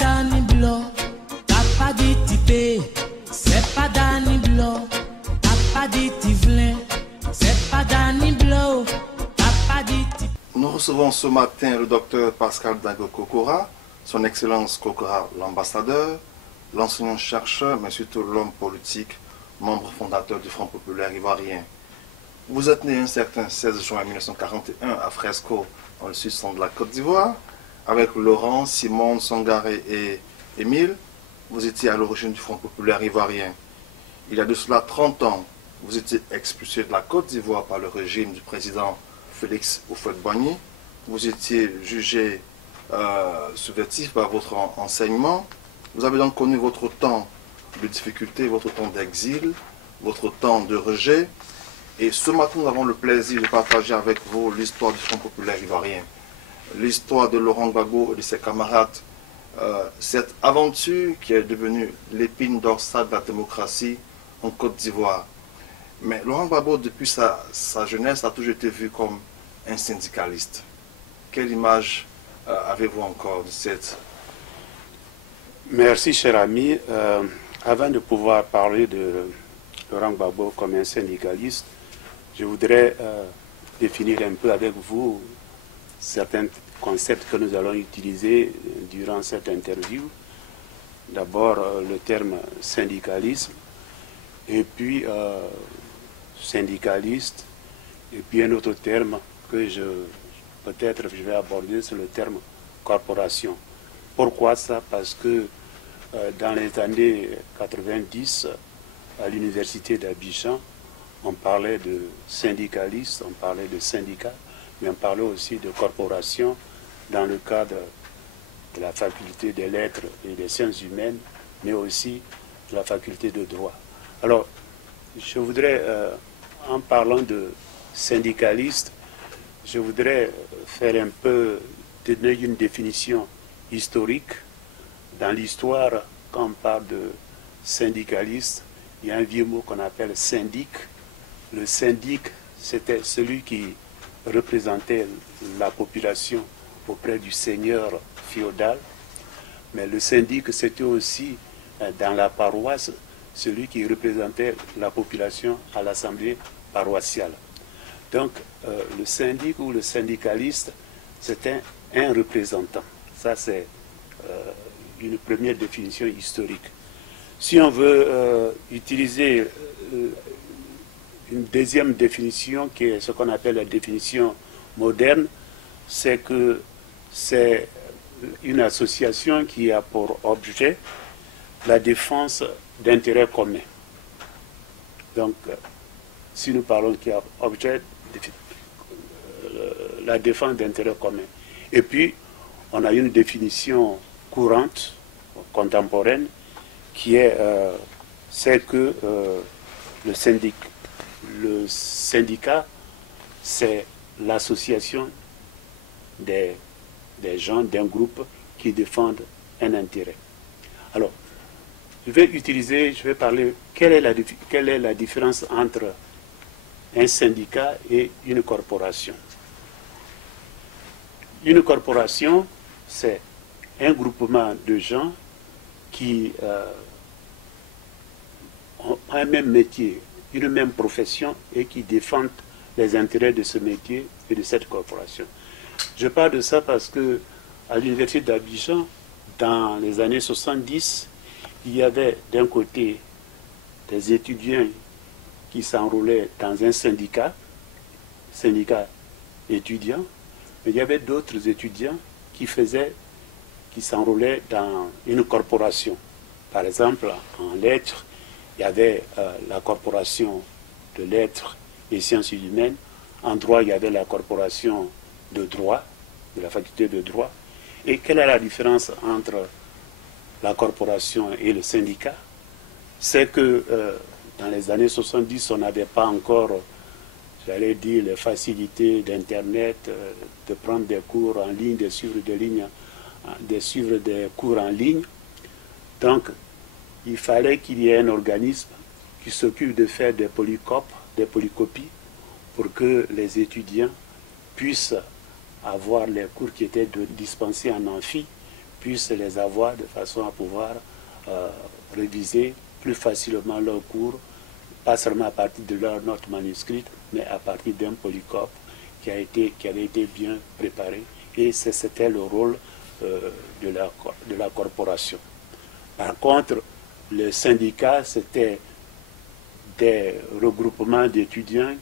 Danny Blo, t'as pas dit Tipé, c'est pas Danny Blo, t'as pas dit Tivlin, c'est pas Danny Blo, t'as pas dit Tipé. Nous recevons ce matin le docteur Pascal Dango Kokora, son excellence Kokora l'ambassadeur, l'enseignant-chercheur, mais surtout l'homme politique, membre fondateur du Front populaire ivoirien. Vous êtes né un certain 16 juin 1941 à Fresco, dans le sud-centre de la Côte d'Ivoire, avec Laurent, Simone, Sangaré et Émile. Vous étiez à l'origine du Front populaire ivoirien. Il y a de cela 30 ans, vous étiez expulsé de la Côte d'Ivoire par le régime du président Félix Houphouët-Boigny. Vous étiez jugé subversif par votre enseignement. Vous avez donc connu votre temps de difficulté, votre temps d'exil, votre temps de rejet. Et ce matin, nous avons le plaisir de partager avec vous l'histoire du Front populaire ivoirien, l'histoire de Laurent Gbagbo et de ses camarades, cette aventure qui est devenue l'épine dorsale de la démocratie en Côte d'Ivoire. Mais Laurent Gbagbo, depuis sa jeunesse, a toujours été vu comme un syndicaliste. Quelle image avez-vous encore de cette... Merci, cher ami. Avant de pouvoir parler de Laurent Gbagbo comme un syndicaliste, je voudrais définir un peu avec vous certains concepts que nous allons utiliser durant cette interview. D'abord, le terme syndicalisme, et puis syndicaliste, et puis un autre terme que peut-être je vais aborder, c'est le terme corporation. Pourquoi ça? Parce que dans les années 90, à l'université d'Abidjan, on parlait de syndicalistes, on parlait de syndicats, mais on parlait aussi de corporation dans le cadre de la faculté des lettres et des sciences humaines, mais aussi de la faculté de droit. Alors, je voudrais, en parlant de syndicalistes, je voudrais faire un peu, donner une définition historique. Dans l'histoire, quand on parle de syndicaliste, il y a un vieux mot qu'on appelle syndic. Le syndic, c'était celui qui représentait la population auprès du seigneur féodal. Mais le syndic, c'était aussi, dans la paroisse, celui qui représentait la population à l'assemblée paroissiale. Donc, le syndic ou le syndicaliste, c'était un représentant. Ça, c'est une première définition historique. Si on veut utiliser une deuxième définition, qui est ce qu'on appelle la définition moderne, c'est que c'est une association qui a pour objet la défense d'intérêts communs. Donc, si nous parlons qui a objet la défense d'intérêts communs. Et puis, on a une définition courante, contemporaine, qui est c'est que le syndicat, c'est l'association des gens, d'un groupe qui défendent un intérêt. Alors, je vais parler, quelle est la différence entre un syndicat et une corporation. Une corporation, c'est un groupement de gens qui ont un même métier, une même profession et qui défendent les intérêts de ce métier et de cette corporation. Je parle de ça parce que à l'université d'Abidjan, dans les années 70, il y avait d'un côté des étudiants qui s'enrôlaient dans un syndicat étudiant, mais il y avait d'autres étudiants qui s'enrôlaient dans une corporation. Par exemple, en lettres, il y avait la corporation de lettres et sciences humaines. En droit, il y avait la corporation de droit, de la faculté de droit. Et quelle est la différence entre la corporation et le syndicat? C'est que dans les années 70, on n'avait pas encore, j'allais dire, les facilités d'Internet, de prendre des cours en ligne, de suivre des cours en ligne. Donc, il fallait qu'il y ait un organisme qui s'occupe de faire des polycopies, pour que les étudiants puissent avoir les cours qui étaient dispensés en amphi, puissent les avoir de façon à pouvoir réviser plus facilement leurs cours, pas seulement à partir de leur note manuscrite, mais à partir d'un polycope qui avait été bien préparé. Et c'était le rôle de la corporation. Par contre, le syndicat, c'était des regroupements d'étudiants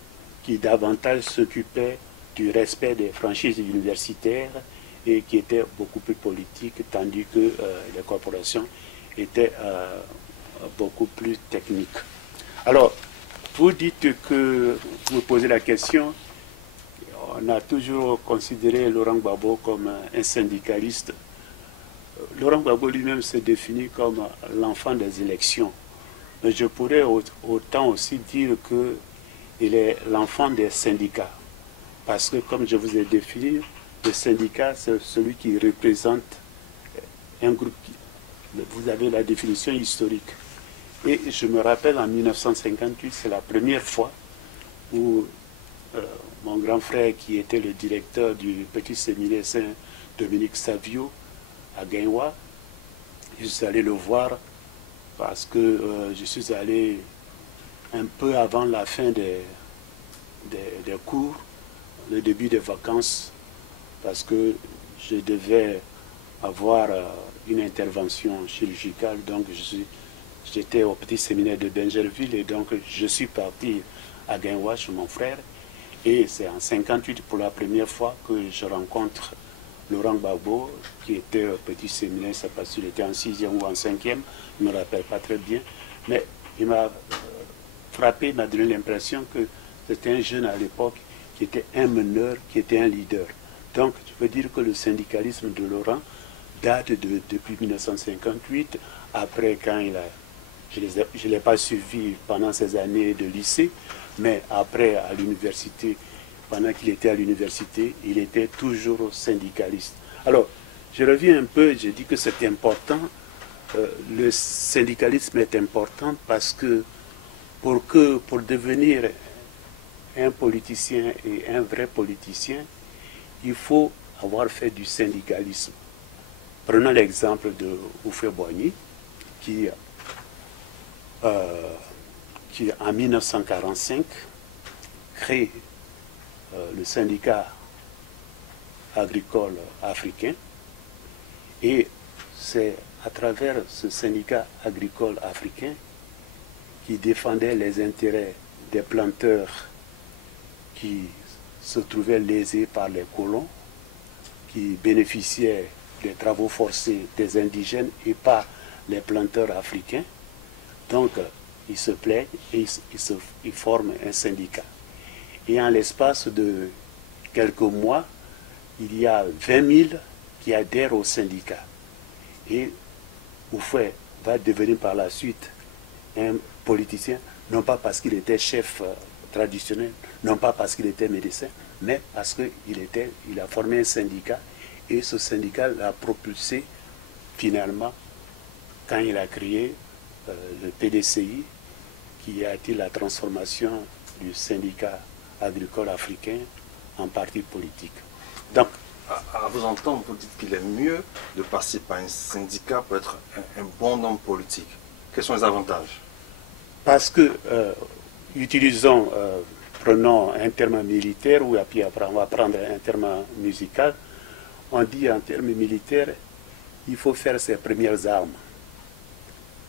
qui davantage s'occupaient du respect des franchises universitaires et qui étaient beaucoup plus politiques, tandis que les corporations étaient beaucoup plus techniques. Alors, vous dites que, vous me posez la question, on a toujours considéré Laurent Gbagbo comme un syndicaliste. Laurent Gbagbo lui-même se définit comme l'enfant des élections. Mais je pourrais autant aussi dire qu'il est l'enfant des syndicats. Parce que, comme je vous ai défini, le syndicat, c'est celui qui représente un groupe. Vous avez la définition historique. Et je me rappelle, en 1958, c'est la première fois où mon grand frère, qui était le directeur du petit séminaire Saint-Dominique Savio à Gaïwa, je suis allé le voir parce que je suis allé un peu avant la fin des cours, le début des vacances, parce que je devais avoir une intervention chirurgicale, donc j'étais au petit séminaire de Benjerville et donc je suis parti à Gaïwa chez mon frère. Et c'est en 1958 pour la première fois que je rencontre Laurent Gbagbo, qui était au petit séminaire, je ne sais pas s'il était en 6e ou en 5e, je ne me rappelle pas très bien, mais il m'a frappé, il m'a donné l'impression que c'était un jeune à l'époque qui était un meneur, qui était un leader. Donc, je veux dire que le syndicalisme de Laurent date depuis 1958, après quand je ne l'ai pas suivi pendant ces années de lycée, mais après à l'université, pendant qu'il était à l'université, il était toujours syndicaliste. Alors, je reviens un peu, je dis que c'est important, le syndicalisme est important parce que pour devenir un politicien et un vrai politicien, il faut avoir fait du syndicalisme. Prenons l'exemple de Houphouët-Boigny, qui en 1945 crée le syndicat agricole africain, et c'est à travers ce syndicat agricole africain qui défendait les intérêts des planteurs qui se trouvaient lésés par les colons, qui bénéficiaient des travaux forcés des indigènes et pas les planteurs africains. Donc, ils se plaignent et ils forment un syndicat. Et en l'espace de quelques mois, il y a 20 000 qui adhèrent au syndicat. Et Houphouët va devenir par la suite un politicien, non pas parce qu'il était chef traditionnel, non pas parce qu'il était médecin, mais parce qu'il a formé un syndicat, et ce syndicat l'a propulsé finalement quand il a créé le PDCI, qui a été la transformation du syndicat agricole africain en parti politique. Donc, à vous entendre, vous dites qu'il est mieux de passer par un syndicat pour être un bon homme politique. Quels sont les avantages? Parce que, prenons un terme militaire, ou puis après on va prendre un terme musical, on dit en termes militaires, il faut faire ses premières armes.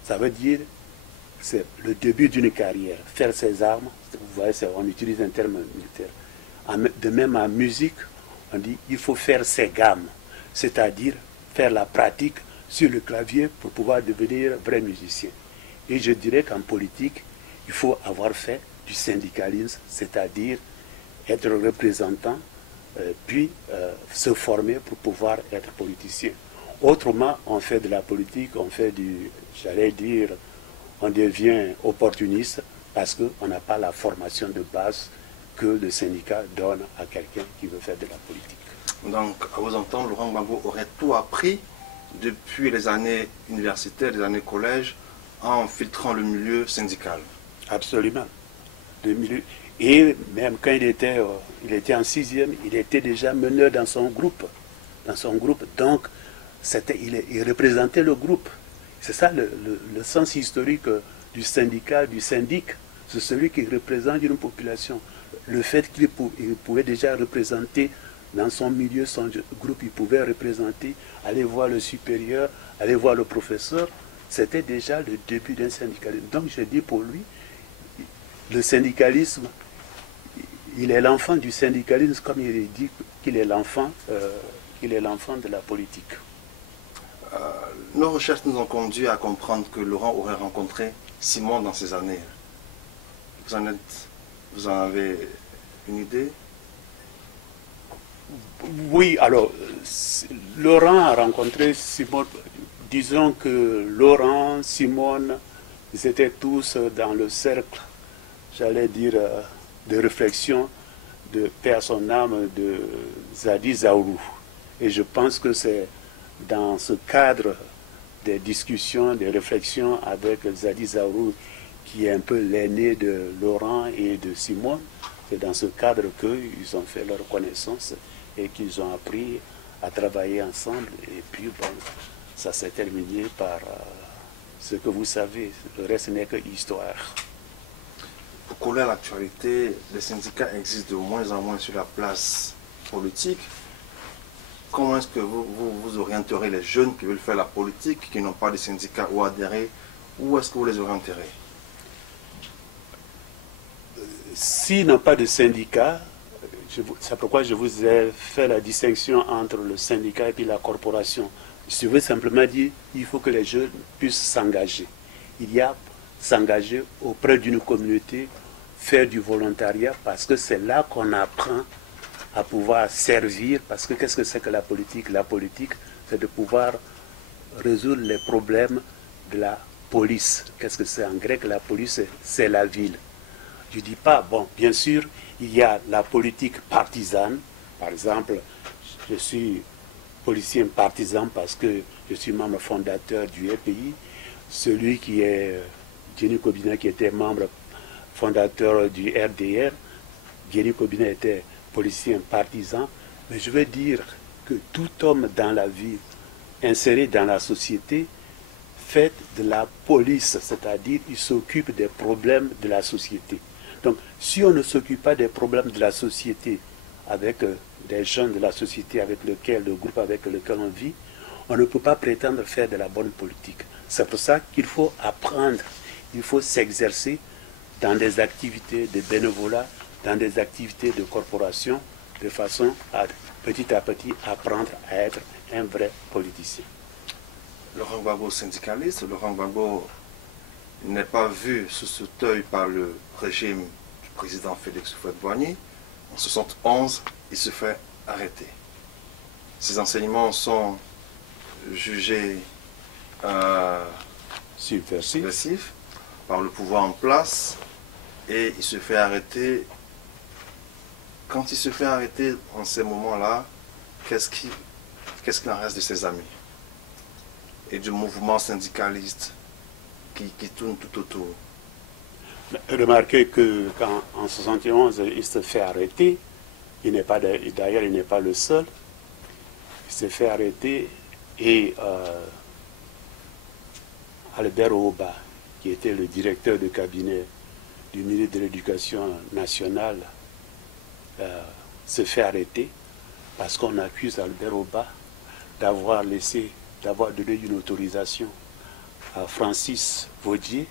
Ça veut dire, c'est le début d'une carrière. Faire ses armes, vous voyez, on utilise un terme militaire. De même en musique, on dit il faut faire ses gammes, c'est-à-dire faire la pratique sur le clavier pour pouvoir devenir vrai musicien. Et je dirais qu'en politique, il faut avoir fait du syndicalisme, c'est-à-dire être représentant, puis se former pour pouvoir être politicien. Autrement, on fait de la politique, on fait on devient opportuniste parce qu'on n'a pas la formation de base que le syndicat donne à quelqu'un qui veut faire de la politique. Donc, à vous entendre, Laurent Gbagbo aurait tout appris depuis les années universitaires, les années collège, en filtrant le milieu syndical. Absolument. Et même quand il était en 6e, il était déjà meneur dans son groupe. Donc, il représentait le groupe. C'est ça le sens historique du syndicat, du syndic. C'est celui qui représente une population. Le fait qu'il pouvait déjà représenter dans son milieu, son groupe, il pouvait représenter, aller voir le supérieur, aller voir le professeur, c'était déjà le début d'un syndicalisme. Donc je dis pour lui, le syndicalisme, il est l'enfant du syndicalisme, comme il dit qu'il est l'enfant de la politique. Nos recherches nous ont conduit à comprendre que Laurent aurait rencontré Simone dans ces années. Vous en avez une idée? Oui, alors, Laurent a rencontré Simone. Disons que Laurent, Simone, ils étaient tous dans le cercle, j'allais dire, de réflexion de paix à son âme de Zadi Zaourou. Et je pense que c'est dans ce cadre des discussions, des réflexions avec Zadi Zaourou, qui est un peu l'aîné de Laurent et de Simone, c'est dans ce cadre qu'ils ont fait leur connaissance et qu'ils ont appris à travailler ensemble. Et puis, bon, ça s'est terminé par ce que vous savez. Le reste n'est que histoire. Pour coller à l'actualité, les syndicats existent de moins en moins sur la place politique. Comment est-ce que vous orienterez les jeunes qui veulent faire la politique, qui n'ont pas de syndicat ou adhérer? Où est-ce que vous les orienterez? S'ils n'ont pas de syndicat, c'est pourquoi je vous ai fait la distinction entre le syndicat et puis la corporation. Je veux simplement dire qu'il faut que les jeunes puissent s'engager. Il y a s'engager auprès d'une communauté, faire du volontariat, parce que c'est là qu'on apprend à pouvoir servir. Parce que qu'est-ce que c'est que la politique? La politique, c'est de pouvoir résoudre les problèmes de la police. Qu'est-ce que c'est en grec? La police, c'est la ville. Je ne dis pas, bon, bien sûr, il y a la politique partisane. Par exemple, je suis policier partisan parce que je suis membre fondateur du RPI. Celui qui est Jenny Kobina, qui était membre fondateur du RDR, Jenny Kobina était policier partisan. Mais je veux dire que tout homme dans la vie, inséré dans la société, fait de la police, c'est-à-dire il s'occupe des problèmes de la société. Donc, si on ne s'occupe pas des problèmes de la société avec des gens de la société avec lesquels, le groupe avec lequel on vit, on ne peut pas prétendre faire de la bonne politique. C'est pour ça qu'il faut apprendre, il faut s'exercer dans des activités de bénévolat, dans des activités de corporation, de façon à petit apprendre à être un vrai politicien. Laurent Gbagbo syndicaliste, Laurent Gbagbo n'est pas vu sous ce œil par le régime du président Félix Houphouët-Boigny. En 1971, il se fait arrêter. Ses enseignements sont jugés subversifs par le pouvoir en place et il se fait arrêter. Quand il se fait arrêter en ces moments-là, qu'est-ce qu'il en reste de ses amis et du mouvement syndicaliste qui tourne tout autour? Remarquez que quand en 1971 il se fait arrêter, d'ailleurs il n'est pas le seul, il se fait arrêter et Albert Oba, qui était le directeur de cabinet du ministre de l'Éducation nationale, se fait arrêter parce qu'on accuse Albert Oba d'avoir donné une autorisation à Francis Vaudier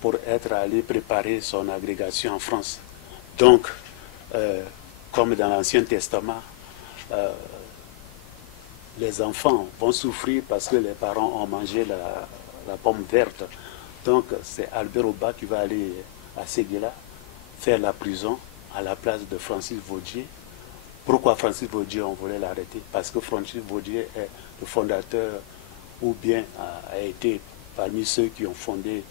pour être allé préparer son agrégation en France. Donc, comme dans l'Ancien Testament, les enfants vont souffrir parce que les parents ont mangé la pomme verte. Donc, c'est Albert Oba qui va aller à Séguéla faire la prison à la place de Francis Vaudier. Pourquoi Francis Vaudier, on voulait l'arrêter? Parce que Francis Vaudier est le fondateur ou bien a été parmi ceux qui ont fondé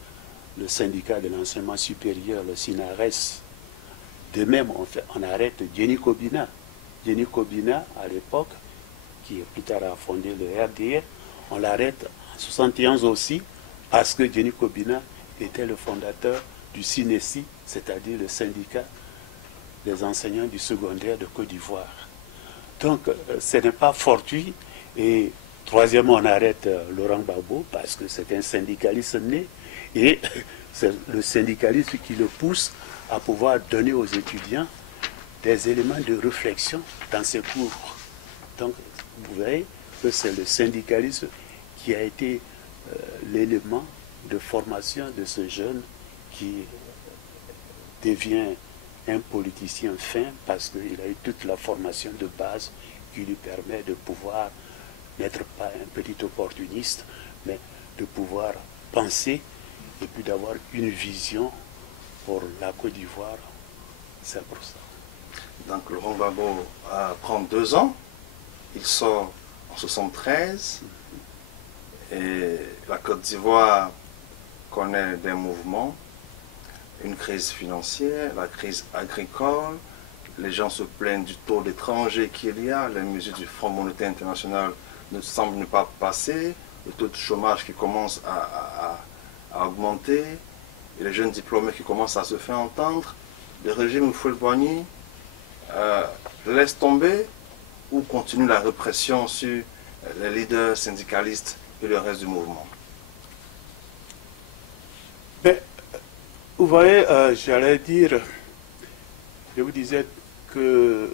le syndicat de l'enseignement supérieur, le SINARES. De même, on arrête Jenny Kobina. Jenny Kobina, à l'époque, qui plus tard a fondé le RDR, on l'arrête en 1971 aussi, parce que Jenny Kobina était le fondateur du SINESI, c'est-à-dire le syndicat des enseignants du secondaire de Côte d'Ivoire. Donc, ce n'est pas fortuit. Et troisièmement, on arrête Laurent Gbagbo parce que c'est un syndicaliste né et c'est le syndicalisme qui le pousse à pouvoir donner aux étudiants des éléments de réflexion dans ses cours. Donc, vous voyez que c'est le syndicalisme qui a été l'élément de formation de ce jeune qui devient un politicien fin parce qu'il a eu toute la formation de base qui lui permet de pouvoir n'être pas un petit opportuniste, mais de pouvoir penser et puis d'avoir une vision pour la Côte d'Ivoire. C'est pour ça. Donc Laurent Gbagbo prend 2 ans, il sort en 1973 et la Côte d'Ivoire connaît des mouvements, une crise financière, la crise agricole, les gens se plaignent du taux d'étrangers qu'il y a, les mesures du Fonds monétaire international ne semblent ne pas passer, le taux de chômage qui commence à augmenter, et les jeunes diplômés qui commencent à se faire entendre. Le régime Houphouët-Boigny laisse tomber ou continue la répression sur les leaders syndicalistes et le reste du mouvement? Mais, vous voyez, j'allais dire, je vous disais que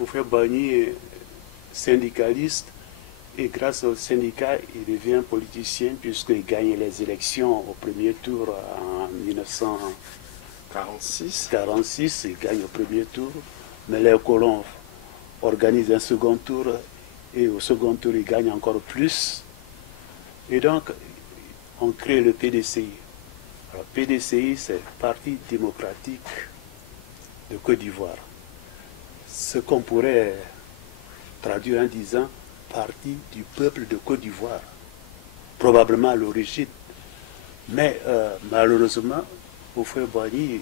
Houphouët-Boigny est syndicaliste et grâce au syndicat, il devient politicien puisqu'il gagne les élections au premier tour en 1946. Il gagne au premier tour, mais les colons organisent un second tour et au second tour, il gagne encore plus. Et donc, on crée le PDCI. Alors, PDCI, c'est Parti démocratique de Côte d'Ivoire. Ce qu'on pourrait traduire en disant Parti du peuple de Côte d'Ivoire, probablement à l'origine. Mais malheureusement, Houphouët-Boigny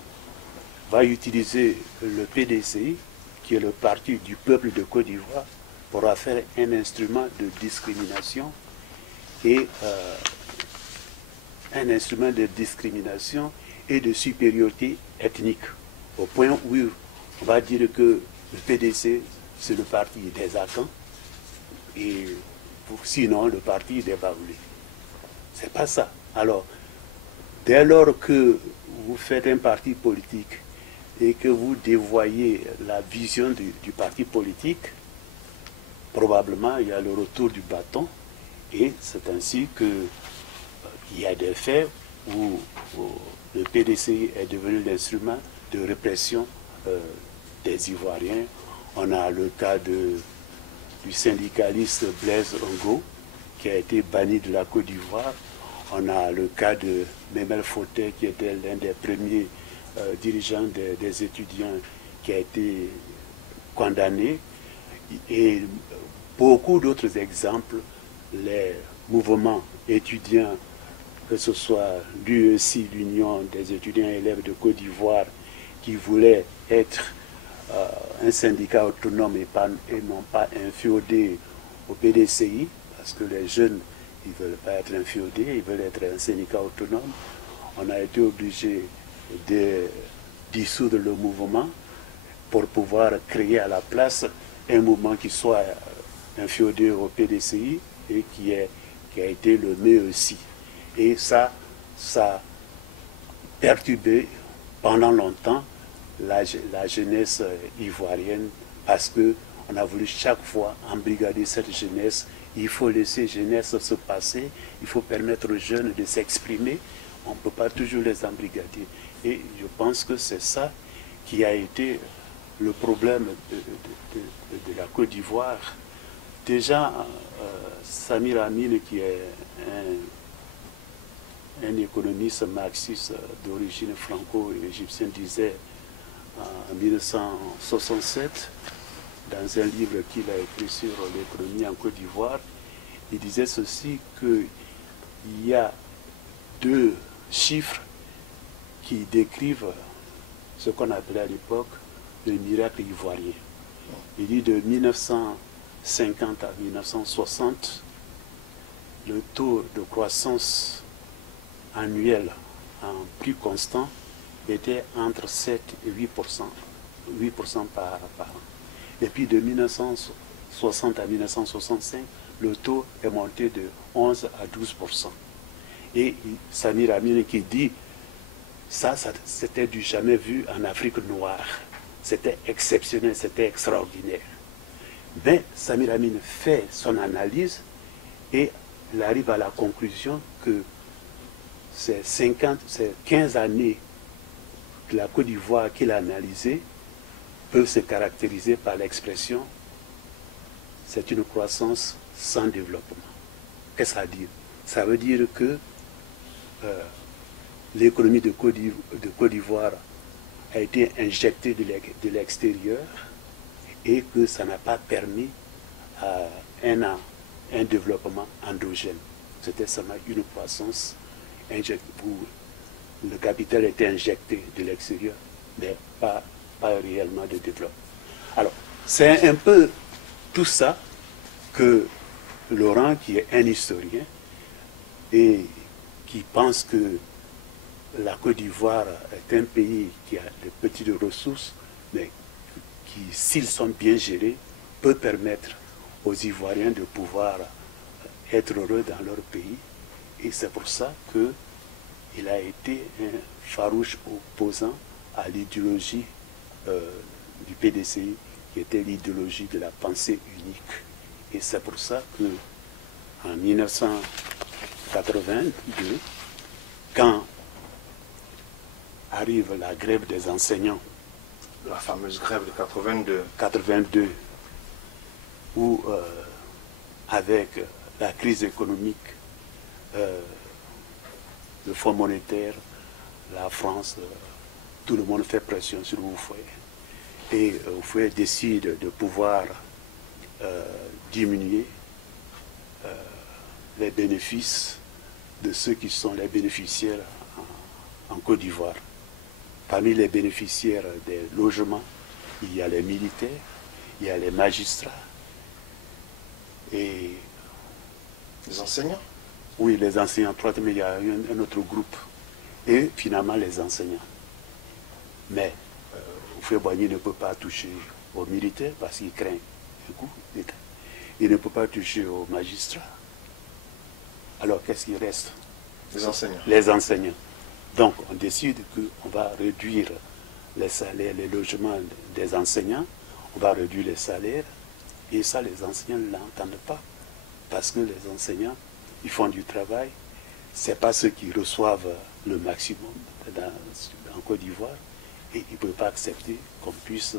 va utiliser le PDCI, qui est le Parti du peuple de Côte d'Ivoire, pour en faire un instrument de discrimination et de supériorité ethnique, au point où on va dire que le PDC, c'est le parti des Akans, et sinon le parti des Baoulés. C'est pas ça. Alors, dès lors que vous faites un parti politique et que vous dévoyez la vision du parti politique, probablement il y a le retour du bâton, et c'est ainsi qu'il y a des faits où le PDCI est devenu l'instrument de répression des Ivoiriens. On a le cas du syndicaliste Blaise Ngo, qui a été banni de la Côte d'Ivoire. On a le cas de Memel Fauté, qui était l'un des premiers dirigeants des étudiants, qui a été condamné. Et beaucoup d'autres exemples, les mouvements étudiants, que ce soit l'UEC, l'Union des étudiants et élèves de Côte d'Ivoire, qui voulaient être un syndicat autonome et non pas inféodé au PDCI, parce que les jeunes, ils ne veulent pas être inféodés, ils veulent être un syndicat autonome. On a été obligé de dissoudre le mouvement pour pouvoir créer à la place un mouvement qui soit inféodé au PDCI et qui a été le MEEC. Et ça a perturbé pendant longtemps la jeunesse ivoirienne, parce qu'on a voulu chaque fois embrigader cette jeunesse. Il faut laisser jeunesse se passer, il faut permettre aux jeunes de s'exprimer, on ne peut pas toujours les embrigader. Et je pense que c'est ça qui a été le problème de la Côte d'Ivoire. Déjà, Samir Amin, qui est un économiste marxiste d'origine franco-égyptienne, disait en 1967, dans un livre qu'il a écrit sur l'économie en Côte d'Ivoire, il disait ceci, qu'il y a 2 chiffres qui décrivent ce qu'on appelait à l'époque le miracle ivoirien. Il dit de 1950 à 1960, le taux de croissance annuel en prix constant était entre 7 et 8% par an. Et puis de 1960 à 1965, le taux est monté de 11 à 12%. Et Samir Amin qui dit, ça c'était du jamais vu en Afrique noire. C'était exceptionnel, c'était extraordinaire. Mais Samir Amin fait son analyse et il arrive à la conclusion que ces 15 années de la Côte d'Ivoire qu'il a analysées peuvent se caractériser par l'expression « c'est une croissance sans développement ». Qu'est-ce que ça veut dire? Ça veut dire que l'économie de Côte d'Ivoire a été injectée de l'extérieur et que ça n'a pas permis un développement endogène. C'était seulement une croissance où le capital était injecté de l'extérieur, mais pas réellement de développement. Alors, c'est un peu tout ça que Laurent, qui est un historien et qui pense que la Côte d'Ivoire est un pays qui a de petites ressources, mais qui, s'ils sont bien gérés, peut permettre aux Ivoiriens de pouvoir être heureux dans leur pays. Et c'est pour ça qu'il a été un farouche opposant à l'idéologie du PDCI, qui était l'idéologie de la pensée unique. Et c'est pour ça qu'en 1982, quand arrive la grève des enseignants, la fameuse grève de 82, où avec la crise économique, le Fonds monétaire, la France, tout le monde fait pression sur Houphouët. Et Houphouët décide de pouvoir diminuer les bénéfices de ceux qui sont les bénéficiaires en Côte d'Ivoire. Parmi les bénéficiaires des logements, il y a les militaires, il y a les magistrats et les enseignants. Oui, les enseignants, mais il y a un autre groupe. Et finalement, les enseignants. Mais Houphouët-Boigny ne peut pas toucher aux militaires parce qu'il craint un coup d'État. Il ne peut pas toucher aux magistrats. Alors, qu'est-ce qui reste? Les enseignants. Les enseignants. Donc, on décide qu'on va réduire les salaires, les logements des enseignants, on va réduire les salaires, et ça, les enseignants ne l'entendent pas. Parce que les enseignants, ils font du travail, ce n'est pas ceux qui reçoivent le maximum en Côte d'Ivoire, et ils ne peuvent pas accepter qu'on puisse,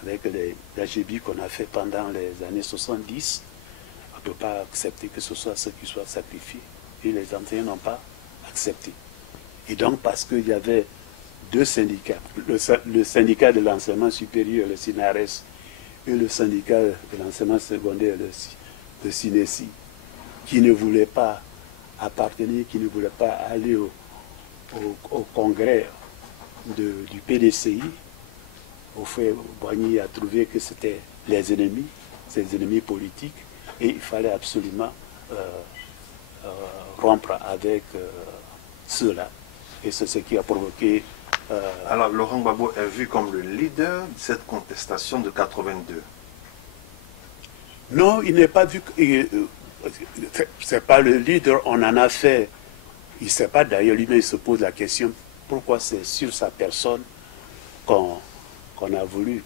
avec les AGB qu'on a fait pendant les années 70, on ne peut pas accepter que ce soit ceux qui soient sacrifiés. Et les enseignants n'ont pas accepté. Et donc, parce qu'il y avait deux syndicats, le syndicat de l'enseignement supérieur, le SINARES, et le syndicat de l'enseignement secondaire, le SINESI, qui ne voulaient pas appartenir, qui ne voulaient pas aller au congrès du PDCI, Houphouët-Boigny a trouvé que c'était les ennemis, ses ennemis politiques, et il fallait absolument rompre avec ceux-là. Et c'est ce qui a provoqué... Alors, Laurent Gbagbo est vu comme le leader de cette contestation de 82. Non, il n'est pas vu... c'est pas le leader, on en a fait... Il ne sait pas, d'ailleurs, lui-même, il se pose la question, pourquoi c'est sur sa personne qu'on a voulu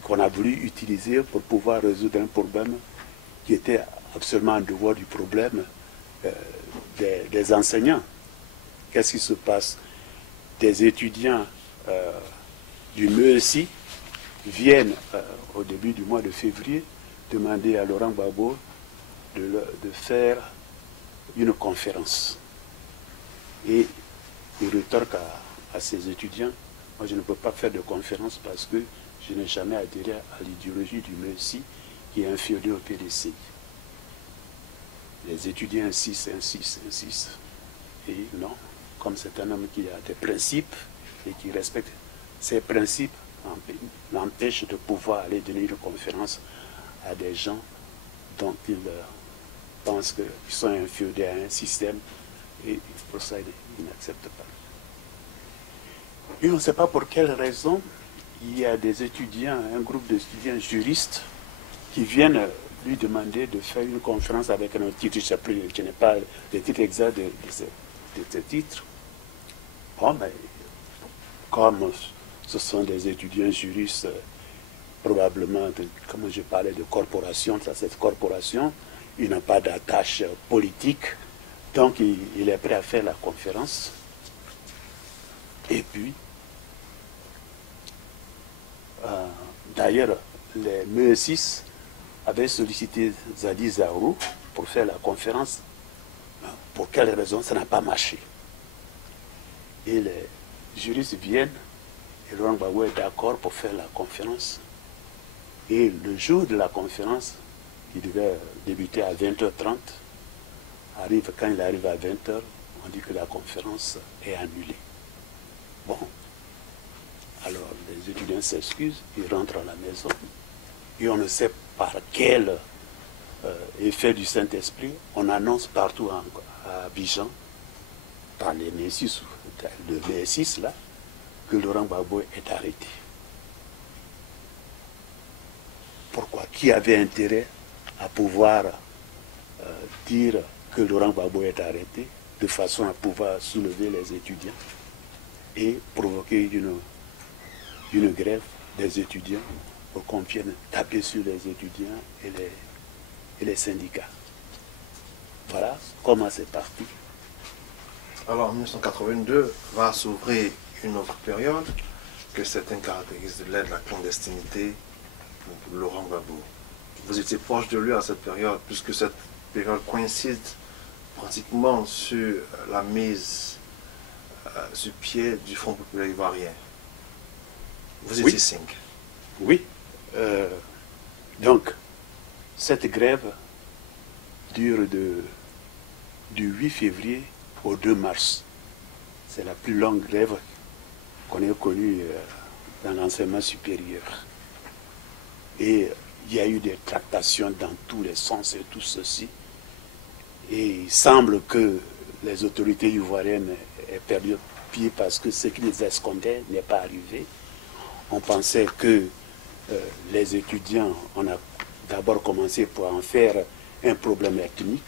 utiliser pour pouvoir résoudre un problème qui était absolument en devoir du problème des enseignants. Qu'est-ce qui se passe? Des étudiants du MESI viennent au début du mois de février demander à Laurent Gbagbo de faire une conférence. Et il rétorque à ses étudiants, moi je ne peux pas faire de conférence parce que je n'ai jamais adhéré à l'idéologie du MESI qui est inférieure au PDCI. Les étudiants insistent. Et non, comme c'est un homme qui a des principes et qui respecte ces principes, l'empêche de pouvoir aller donner une conférence à des gens dont il pense qu'ils sont inférieurs à un système, et pour ça il n'accepte pas. Et on ne sait pas pour quelle raison il y a des étudiants, un groupe d'étudiants juristes qui viennent lui demander de faire une conférence avec un autre titre. Je n'ai pas le titre exact de ce titre. Bon, mais comme ce sont des étudiants juristes, probablement, comme je parlais de corporation, cette corporation, il n'a pas d'attache politique, donc il est prêt à faire la conférence. Et puis, d'ailleurs, les MEE6 avaient sollicité Zadi Zaourou pour faire la conférence. Pour quelle raison ça n'a pas marché? Et les juristes viennent, et Laurent Gbagbo est d'accord pour faire la conférence. Et le jour de la conférence, qui devait débuter à 20h30, quand il arrive à 20h, on dit que la conférence est annulée. Bon, alors les étudiants s'excusent, ils rentrent à la maison, et on ne sait par quel effet du Saint-Esprit, on annonce partout à Abidjan, par les MEE6, le MEE6 là, que Laurent Gbagbo est arrêté. Pourquoi? Qui avait intérêt à pouvoir dire que Laurent Gbagbo est arrêté de façon à pouvoir soulever les étudiants et provoquer une grève des étudiants pour qu'on vienne taper sur les étudiants et les syndicats. Voilà comment c'est parti. Alors, en 1982 va s'ouvrir une autre période que certains caractérisent de l'aide, la clandestinité pour Laurent Gbagbo. Vous étiez proche de lui à cette période, puisque cette période coïncide pratiquement sur la mise sur pied du Front populaire ivoirien. Vous étiez 5. Oui. Donc, cette grève dure du 8 février au 2 mars. C'est la plus longue grève qu'on ait connue dans l'enseignement supérieur. Et il y a eu des tractations dans tous les sens et tout ceci. Et il semble que les autorités ivoiriennes aient perdu pied parce que ce qu'ils escomptaient n'est pas arrivé. On pensait que les étudiants, on a d'abord commencé pour en faire un problème ethnique.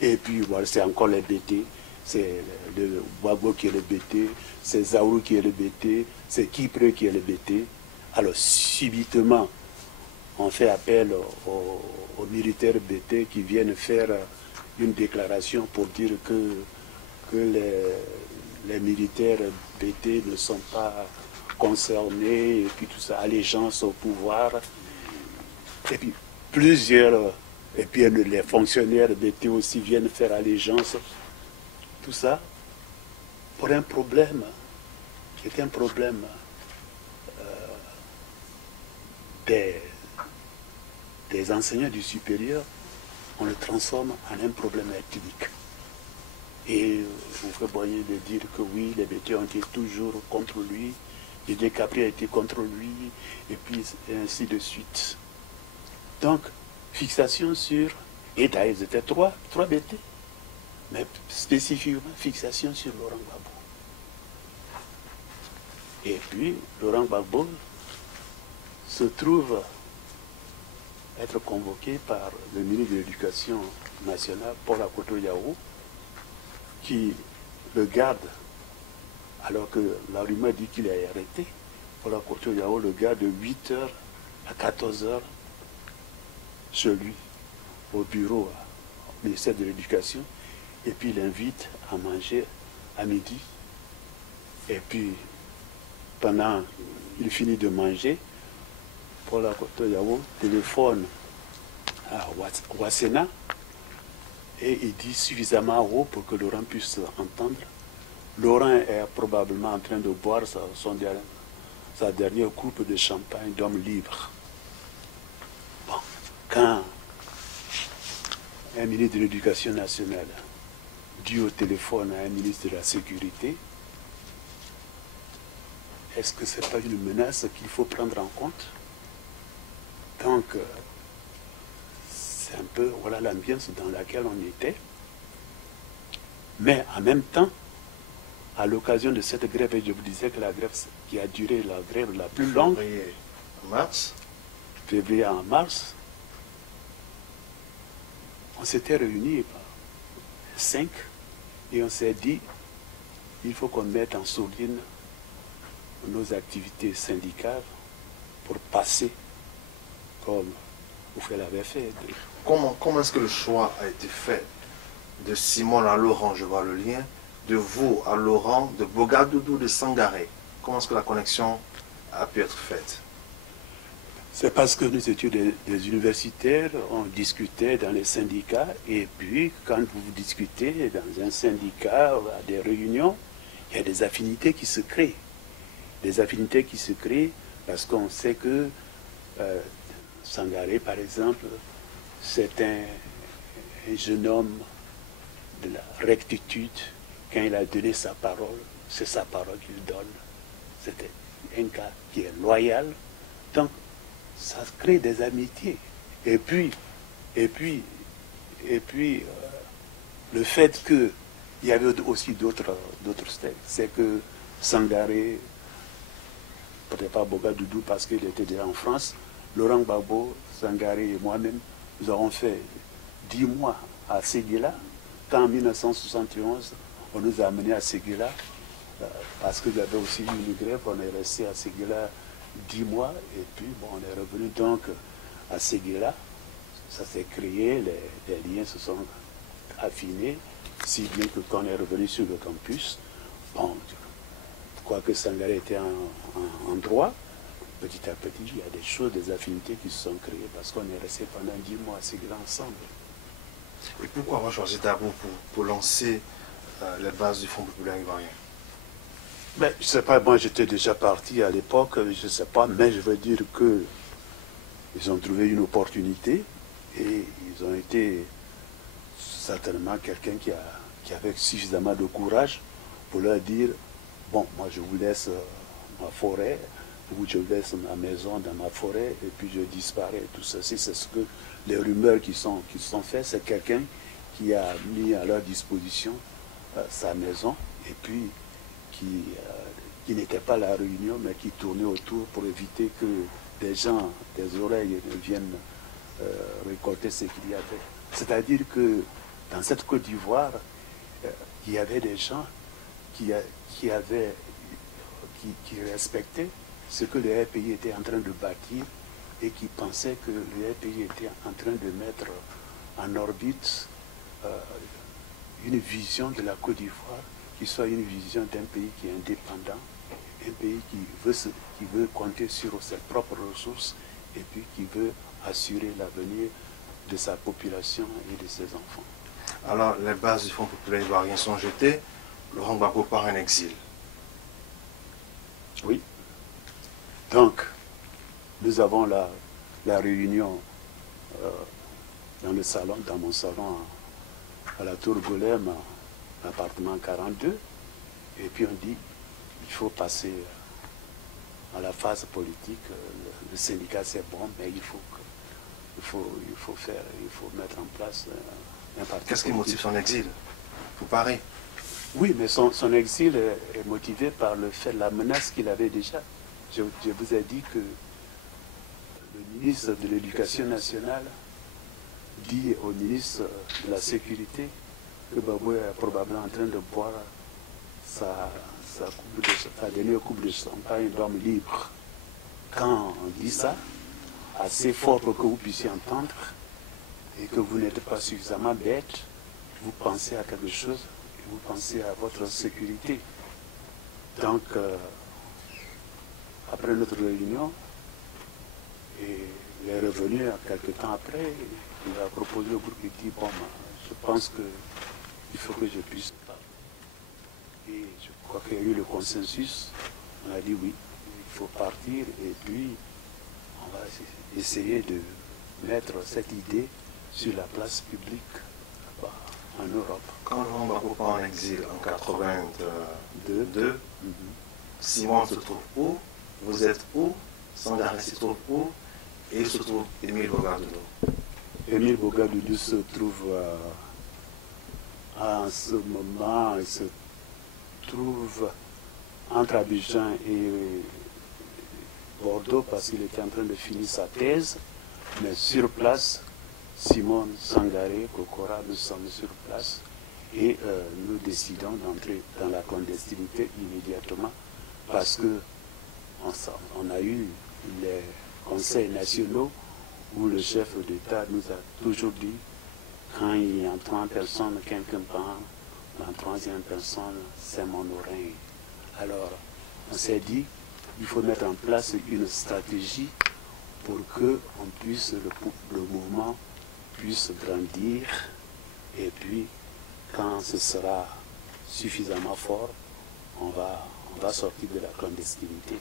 Et puis voilà, c'est encore les BT, c'est le Gbagbo qui est le BT, c'est Zaourou qui est le BT, c'est Kipré qui est le BT. Alors subitement, on fait appel aux militaires BT qui viennent faire une déclaration pour dire que les militaires BT ne sont pas concernés, et puis tout ça, allégeance au pouvoir. Et puis et puis les fonctionnaires BT aussi viennent faire allégeance. Tout ça pour un problème qui est un problème des enseignants du supérieur, on le transforme en un problème ethnique. Et vous faites moyen de dire que oui, les BT ont été toujours contre lui, Didier Capri a été contre lui, et puis ainsi de suite. Donc, fixation sur, et d'ailleurs, ils étaient trois BT, mais spécifiquement fixation sur Laurent Gbagbo. Et puis, Laurent Gbagbo se trouve être convoqué par le ministre de l'Éducation nationale, Paul Akoto-Yaou, qui le garde, alors que la rumeur dit qu'il est arrêté. Paul Akoto-Yaou le garde de 8h à 14h chez lui, au bureau, au ministère de l'Éducation, et puis il l'invite à manger à midi. Et puis, pendant il finit de manger, Paul Akoto-Yaou téléphone à Ouassena et il dit suffisamment haut pour que Laurent puisse entendre. Laurent est probablement en train de boire sa dernière coupe de champagne d'homme libre. Bon, quand un ministre de l'Éducation nationale dit au téléphone à un ministre de la Sécurité, est-ce que ce n'est pas une menace qu'il faut prendre en compte? Donc, c'est un peu, voilà l'ambiance dans laquelle on était. Mais en même temps, à l'occasion de cette grève, et je vous disais que la grève qui a duré, la grève la plus longue, Février, mars. février en mars, on s'était réunis 5 et on s'est dit, il faut qu'on mette en sourdine nos activités syndicales pour passer comme vous l'avez fait. Comment est-ce que le choix a été fait de Simon à Laurent, je vois le lien, de vous à Laurent, de Bogadoudou, de Sangaré? Comment est-ce que la connexion a pu être faite? C'est parce que nous étions des universitaires, on discutait dans les syndicats, et puis quand vous discutez dans un syndicat, à des réunions, il y a des affinités qui se créent. Des affinités qui se créent parce qu'on sait que Sangaré, par exemple, c'est un jeune homme de la rectitude. Quand il a donné sa parole, c'est sa parole qu'il donne. C'était un gars qui est loyal. Donc, ça crée des amitiés. Et puis le fait qu'il y avait aussi d'autres steaks, c'est que Sangaré, peut-être pas Bogadoudou parce qu'il était déjà en France, Laurent Gbagbo, Sangaré et moi-même, nous avons fait 10 mois à Séguéla. Quand en 1971, on nous a amenés à Séguéla, parce qu'il y avait aussi eu une grève, on est resté à Séguéla 10 mois, et puis bon, on est revenu donc à Séguéla. Ça s'est créé, les liens se sont affinés, si bien que quand on est revenu sur le campus, bon, quoique Sangaré était en droit, petit à petit, il y a des choses, des affinités qui se sont créées parce qu'on est resté pendant 10 mois à Séguéla ensemble. Et pourquoi avoir choisi Dabo pour lancer les bases du Front populaire ivoirien? Ben, je ne sais pas, moi j'étais déjà parti à l'époque, je ne sais pas, mais je veux dire qu'ils ont trouvé une opportunité et ils ont été certainement quelqu'un qui avait suffisamment de courage pour leur dire, bon, moi je vous laisse ma forêt, ou je laisse ma maison dans ma forêt et puis je disparais. Tout ceci, c'est ce que les rumeurs qui sont faites, c'est quelqu'un qui a mis à leur disposition sa maison et puis qui n'était pas à la réunion mais qui tournait autour pour éviter que des gens, des oreilles viennent récolter ce qu'il y avait. C'est-à-dire que dans cette Côte d'Ivoire, il y avait des gens qui respectaient ce que le RPI était en train de bâtir et qui pensaient que le RPI était en train de mettre en orbite une vision de la Côte d'Ivoire qui soit une vision d'un pays qui est indépendant, un pays qui veut compter sur ses propres ressources et puis qui veut assurer l'avenir de sa population et de ses enfants. Alors, les bases du Front populaire ivoirien sont jetées, Laurent Gbagbo part en exil. Oui. Donc, nous avons la réunion dans le salon, dans mon salon à la Tour Golem, l'appartement 42, et puis on dit il faut passer à la phase politique. Le syndicat c'est bon, mais il faut mettre en place un parti. Qu'est-ce qui motive son exil? Vous parlez? Oui, mais son exil est motivé par le fait, la menace qu'il avait déjà. Je vous ai dit que le ministre de l'Éducation nationale dit au ministre de la Sécurité que Gbagbo est probablement en train de boire sa dernière coupe de champagne d'homme libre. Quand on dit ça, assez fort pour que vous puissiez entendre et que vous n'êtes pas suffisamment bête, vous pensez à quelque chose et vous pensez à votre sécurité. Donc, après notre réunion, et il est revenu quelques temps après, il a proposé au groupe, il dit, bon, je pense qu'il faut que je puisse parler. Et je crois qu'il y a eu le consensus, on a dit oui, il faut partir, et puis on va essayer de mettre cette idée sur la place publique en Europe. Quand Laurent Gbagbo part en exil en 82, Simon se trouve où? Vous êtes où? Sangaré se trouve où? Et il se trouve Émile Bogadoudou. Émile Bogadoudou se trouve en ce moment, il se trouve entre Abidjan et Bordeaux parce qu'il était en train de finir sa thèse, mais sur place, Simone Sangaré, Kokora, nous sommes sur place et nous décidons d'entrer dans la clandestinité immédiatement parce que on a eu les conseils nationaux où le chef d'État nous a toujours dit quand il y a 30 personnes, quelqu'un parle, la troisième personne, c'est mon oreille. Alors, on s'est dit, il faut mettre en place une stratégie pour que le mouvement puisse grandir et puis, quand ce sera suffisamment fort, on va sortir de la clandestinité.